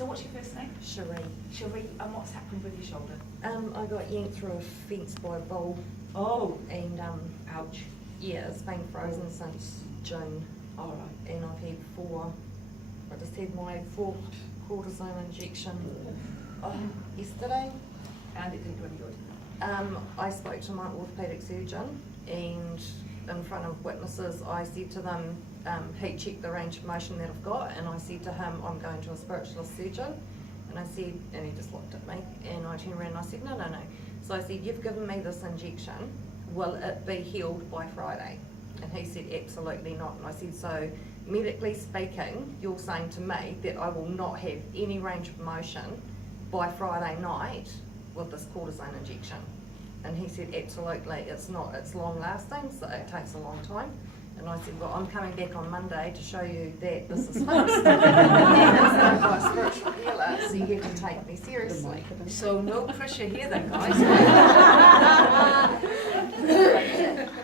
So what's your first name? Sheree. Sheree, and what's happened with your shoulder? I got yanked through a fence by a bull. Oh. And Ouch. yeah, it's been frozen since June. All right. And I've had I just had my fourth cortizone injection yesterday. And it didn't do any good? I spoke to my orthopaedic surgeon, and in front of witnesses I said to them, he checked the range of motion that I've got, and I said to him, I'm going to a spiritualist surgeon. And I said, and he just looked at me, and I turned around and I said, no. So I said, you've given me this injection, will it be healed by Friday? And he said, absolutely not. And I said, so medically speaking, you're saying to me that I will not have any range of motion by Friday night with this cortisone injection? And he said, absolutely, it's not, it's long lasting, so it takes a long time. And I said, well, I'm coming back on Monday to show you that this is fixed. And it's done by a spiritual healer, so you have to take me seriously. So no pressure here then, guys.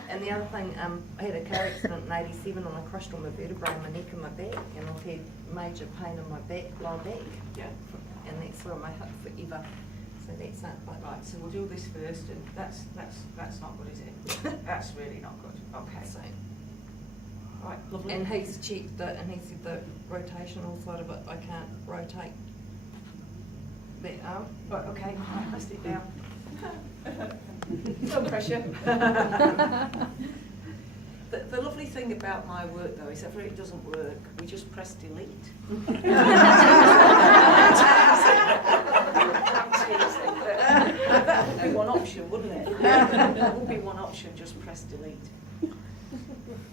And the other thing, I had a car accident in '87 and I crushed all my vertebrae in my neck and my back, and I've had major pain in my back, lower back. Yeah. And that's where my hip forever. So that's it. But Right, so we'll do this first, and that's not good, is it? That's really not good. Okay. so, Right, lovely. and he's checked it, and he said the rotational side of it, I can't rotate that arm. Right, okay, right, let's sit down. No pressure. The lovely thing about my work though is if it doesn't work, we just press delete. That would be one option, wouldn't it? That would be one option, just press delete.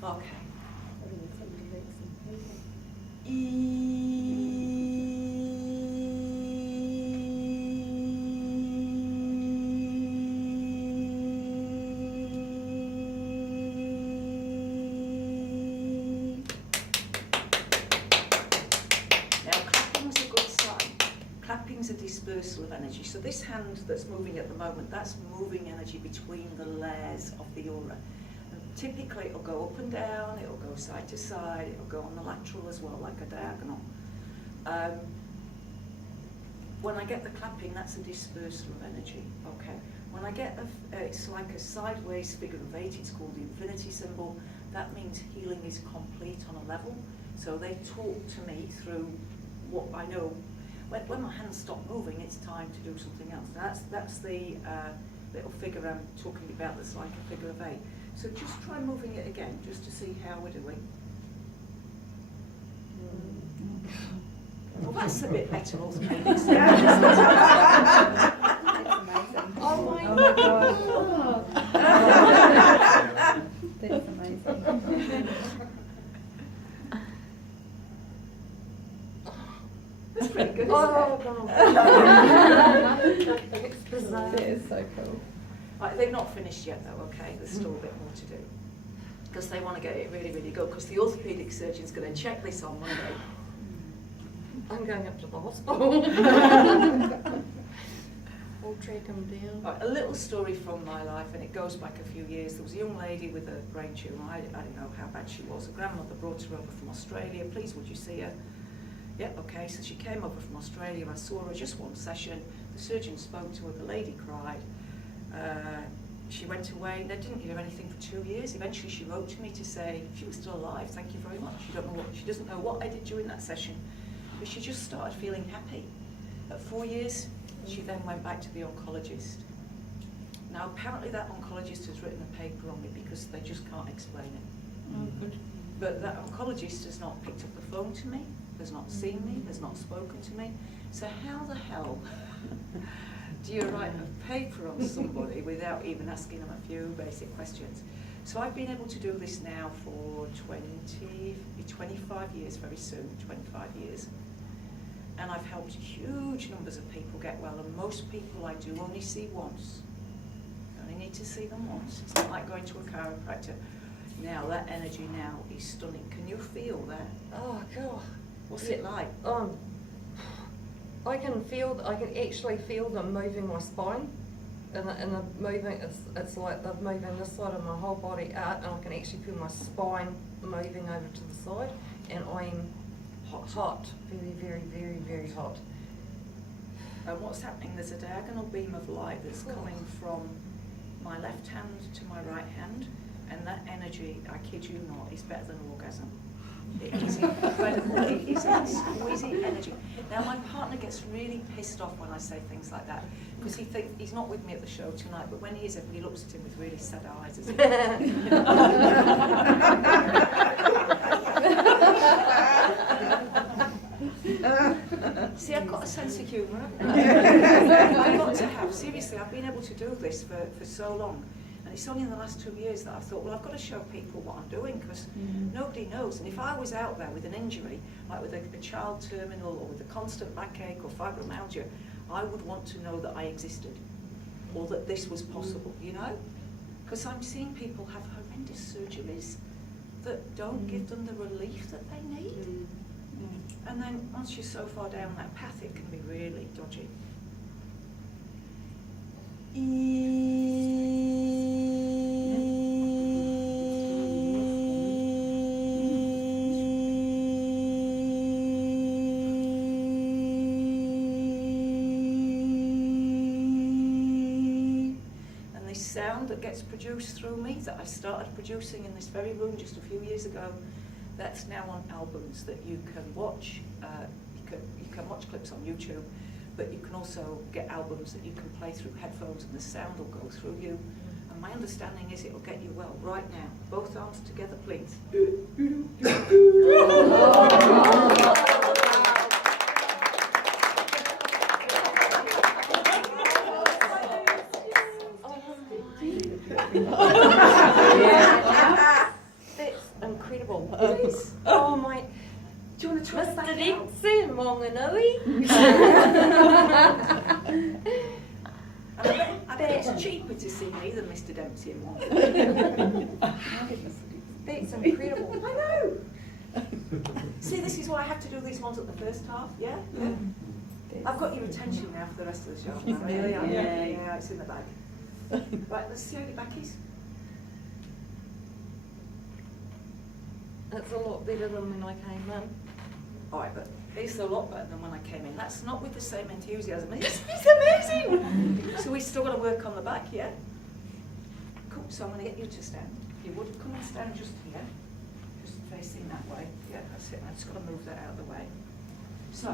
Okay. Clapping's a dispersal of energy. So this hand that's moving at the moment, that's moving energy between the layers of the aura. And typically it'll go up and down, it'll go side to side, it'll go on the lateral as well, like a diagonal. When I get the clapping, that's a dispersal of energy, okay? When I get, it's like a sideways figure of 8, it's called the infinity symbol. That means healing is complete on a level. So they talk to me through what I know. When my hands stop moving, it's time to do something else. That's the little figure I'm talking about that's like a figure of 8. So just try moving it again, just to see how we're doing. Well, that's a bit better, ultimately. That's amazing. Oh my God. That's amazing. That's pretty good, Oh, It's bizarre. It is so cool. Right, they've not finished yet though, okay? There's still a bit more to do. Because they want to get it really, really good, because the orthopaedic surgeon's going to check this on Monday. I'm going up to the hospital. We'll track him down. Right, a little story from my life, and it goes back a few years. There was a young lady with a brain tumour. I didn't know how bad she was. Her grandmother brought her over from Australia. Please, would you see her? Yeah, okay, so she came over from Australia. I saw her just one session. The surgeon spoke to her. The lady cried. She went away. They didn't hear anything for 2 years. Eventually, she wrote to me to say she was still alive. Thank you very much. She doesn't know what I did during that session, but she just started feeling happy. At 4 years, she then went back to the oncologist. Now, apparently, that oncologist has written a paper on me because they just can't explain it. Oh, good. But that oncologist has not picked up the phone to me, has not seen me, has not spoken to me. So how the hell do you write a paper on somebody without even asking them a few basic questions? So I've been able to do this now for 25 years, very soon, 25 years. And I've helped huge numbers of people get well, and most people I do only see once. I only need to see them once. It's not like going to a chiropractor. Now, that energy now is stunning. Can you feel that? Oh God. What's it like? I can actually feel them moving my spine, and the moving. It's like they're moving this side of my whole body out, and I can actually feel my spine moving over to the side, and I'm hot. Hot, very, very, very, very hot. And what's happening, there's a diagonal beam of light that's coming from my left hand to my right hand, and that energy, I kid you not, is better than orgasm. It is incredible. It is exquisite energy. Now, my partner gets really pissed off when I say things like that, because he thinks he's not with me at the show tonight, but when he is, everybody looks at him with really sad eyes. As See, I've got a sense of humour, haven't I? I've got to have. Seriously, I've been able to do this for so long. And it's only in the last 2 years that I've thought, well, I've got to show people what I'm doing, because nobody knows. And if I was out there with an injury, like with a child terminal or with a constant backache or fibromyalgia, I would want to know that I existed, or that this was possible, you know? Because I'm seeing people have horrendous surgeries that don't give them the relief that they need. And then once you're so far down that path, it can be really dodgy. And this sound that gets produced through me, that I started producing in this very room just a few years ago, that's now on albums that you can watch. You can watch clips on YouTube, but you can also get albums that you can play through headphones, and the sound will go through you. And my understanding is it will get you well. Right now, both arms together, please. That's incredible. It is. Oh my. Do you want to try Mr. that? Dempsey, Monganui. I bet it's cheaper to see me than Mr. Dempsey in one. That's incredible. I know. See, this is why I have to do these ones at the first half, yeah? I've got your attention now for the rest of the show. Yeah, it's in the bag. Right, let's see how your back is. It's a lot better than when I came in. All right, but it's a lot better than when I came in. That's not with the same enthusiasm. It's amazing. So we've still got to work on the back, yeah? Cool, so I'm going to get you to stand. You would come and stand just here, just facing that way. Yeah, that's it. I just got to move that out of the way. So.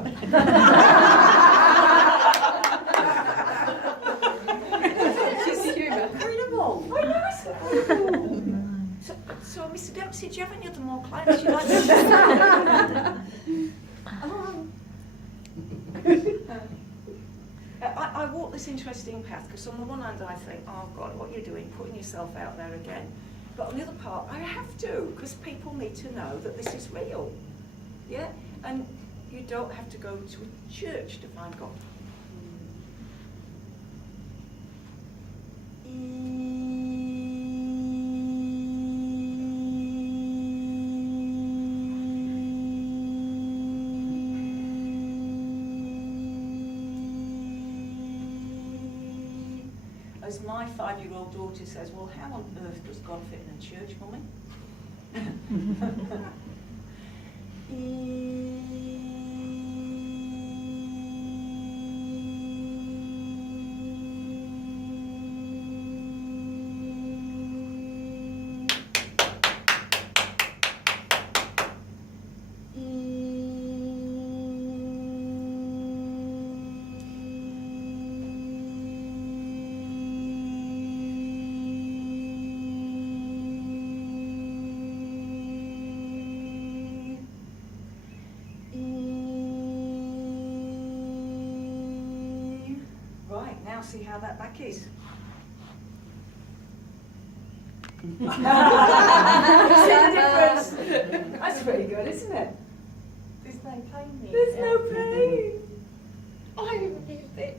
Incredible. I know, it's incredible. So, Mr. Dempsey, do you have any other more clients you'd like to I walk this interesting path because on the one hand I think, oh God, what you're doing, putting yourself out there again. But on the other part, I have to, because people need to know that this is real. Yeah? And you don't have to go to a church to find God. As my 5-year-old daughter says, well, how on earth does God fit in a church, Mummy? Right, now see how that back is. See the difference? That's pretty good, isn't it? There's no pain here. There's no pain. I believe that.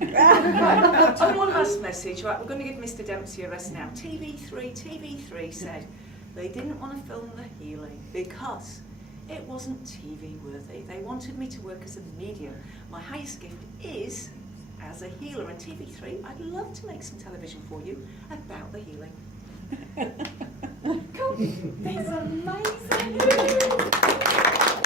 Right, and one last message. Right, we're going to give Mr. Dempsey a rest now. TV3 said they didn't want to film the healing because it wasn't TV worthy. They wanted me to work as a medium. My highest gift is as a healer. And TV3, I'd love to make some television for you about the healing. Cool. That's amazing.